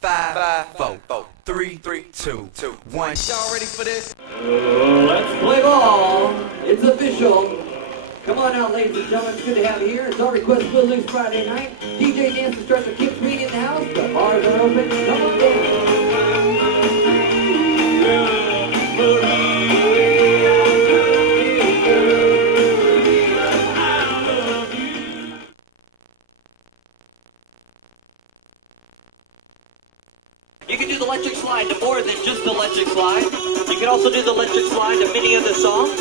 5, 4, 3, 2, 1. Y'all ready for this? Let's play ball. It's official. Come on out, ladies and gentlemen. It's good to have you here. It's our request for Loose Friday night. DJ dance instructor Kip Sweeney in the house. The bars are open. Come on down. You can do the electric slide to more than just the electric slide. You can also do the electric slide to many other songs.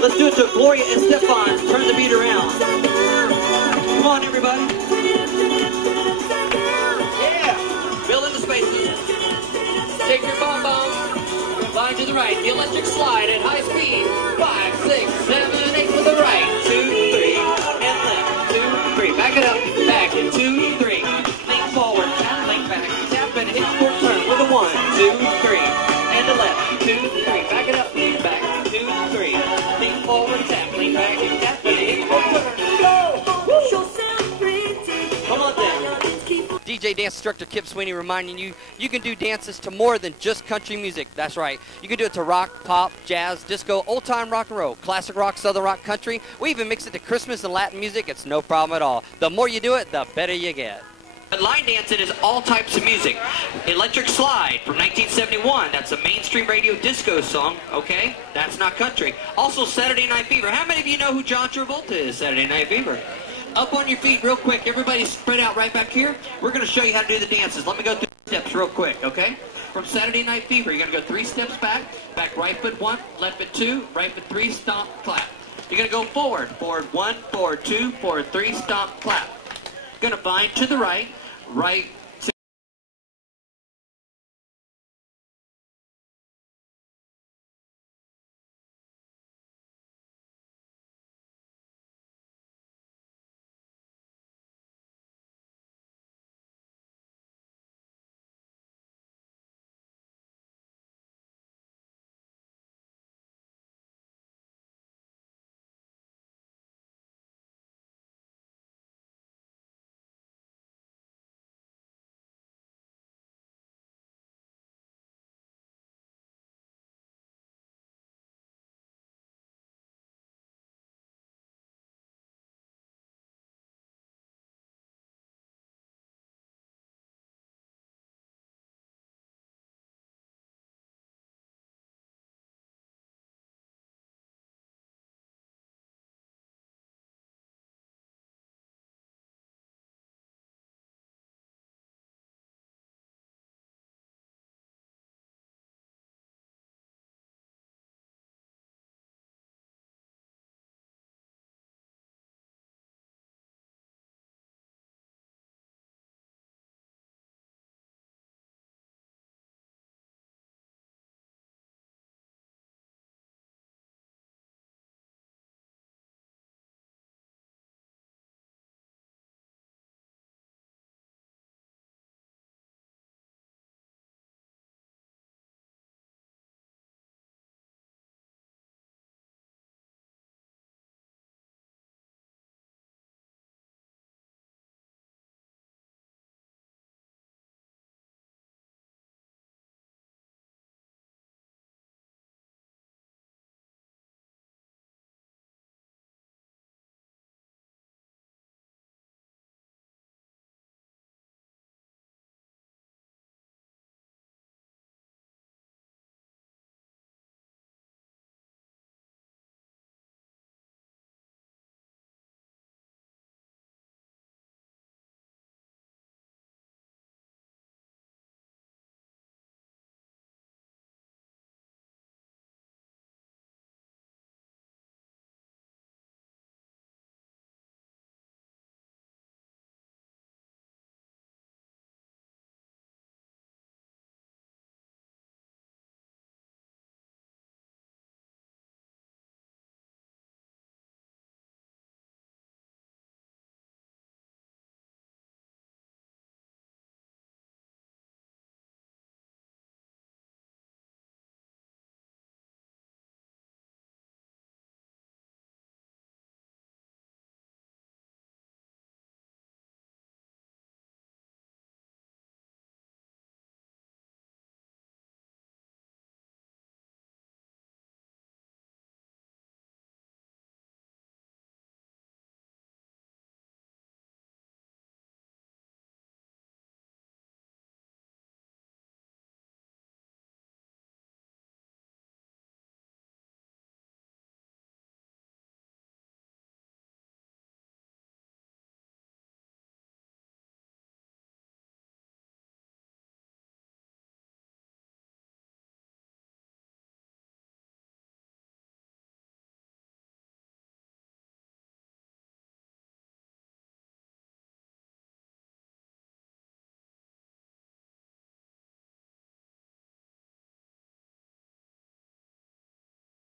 Let's do it to Gloria Estefan's Turn the Beat Around. Come on, everybody. Yeah. Fill in the spaces. Take your bomb. Line to the right. The electric slide at high speed. 5, 6, 7, 8 to the right. 2, 3. And left. 2, 3. Back it up. Back and 2, 3. Lean forward. Tap, lean back. Tap and hit for turn with a 1, 2, 3. And a left. 2, 3. Back it up. Lean back. 2, 3. Lean forward. Tap, lean back and tap and hit for turn. Come on down. DJ dance instructor Kip Sweeney reminding you, you can do dances to more than just country music. That's right. You can do it to rock, pop, jazz, disco, old-time rock and roll, classic rock, southern rock, country. We even mix it to Christmas and Latin music. It's no problem at all. The more you do it, the better you get. But line dancing is all types of music. Electric Slide from 1971. That's a mainstream radio disco song, okay? That's not country. Also Saturday Night Fever. How many of you know who John Travolta is, Saturday Night Fever? Up on your feet real quick. Everybody spread out right back here. We're going to show you how to do the dances. Let me go through the steps real quick, okay? From Saturday Night Fever, you're going to go 3 steps back. Back right foot 1, left foot 2, right foot 3, stomp, clap. You're going to go forward. Forward 1, forward 2, forward 3, stomp, clap. You're going to bind to the right. Right